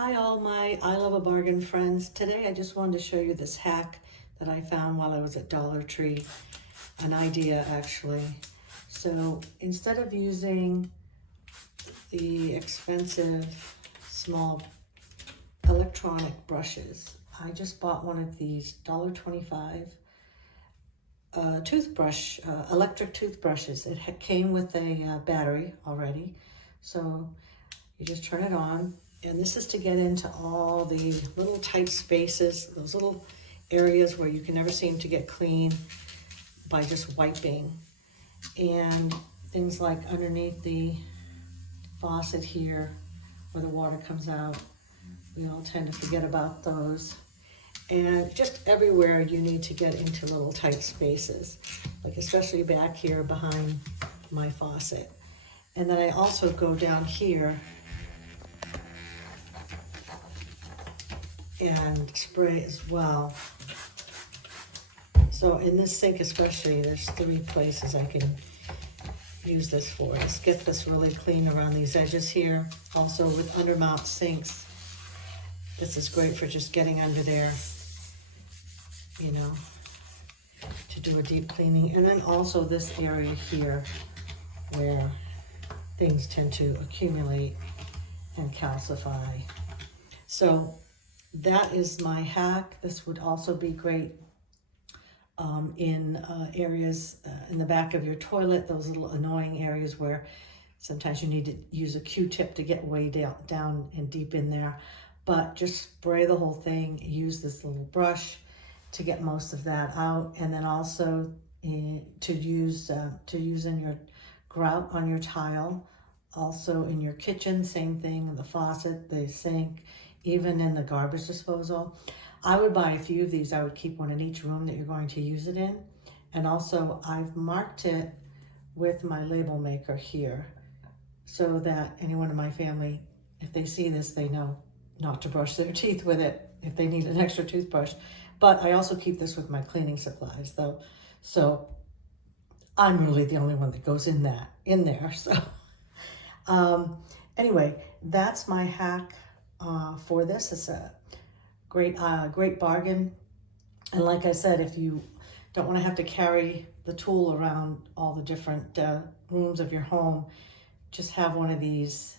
Hi all my I Love a Bargain friends. Today I just wanted to show you this hack that I found while I was at Dollar Tree. An idea actually. So instead of using the expensive small electronic brushes, I just bought one of these $1.25 toothbrush, electric toothbrushes. It came with a battery already. So you just turn it on, and this is to get into all the little tight spaces, those little areas where you can never seem to get clean by just wiping. And things like underneath the faucet here where the water comes out, we all tend to forget about those. And just everywhere you need to get into little tight spaces, like especially back here behind my faucet. And then I also go down here and spray as well. So in this sink especially, there's 3 places I can use this for. Just get this really clean around these edges here. Also with undermount sinks, this is great for just getting under there, you know, to do a deep cleaning. And then also this area here where things tend to accumulate and calcify. So that is my hack. This would also be great in areas in the back of your toilet, those little annoying areas where sometimes you need to use a Q-tip to get way down and deep in there. But just spray the whole thing, use this little brush to get most of that out, and then also to use in your grout on your tile, also in your kitchen, same thing, the faucet, the sink, even in the garbage disposal. I would buy a few of these. I would keep one in each room that you're going to use it in. And also I've marked it with my label maker here so that anyone in my family, if they see this, they know not to brush their teeth with it if they need an extra toothbrush. But I also keep this with my cleaning supplies though. So I'm really the only one that goes in there. So anyway, that's my hack for this. It's a great bargain. And like I said, if you don't want to have to carry the tool around all the different rooms of your home, just have one of these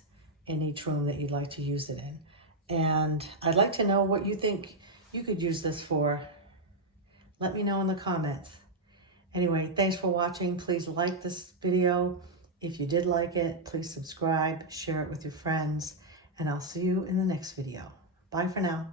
in each room that you'd like to use it in. And I'd like to know what you think you could use this for. Let me know in the comments. Anyway, thanks for watching. Please like this video. If you did like it, please subscribe, share it with your friends, and I'll see you in the next video. Bye for now.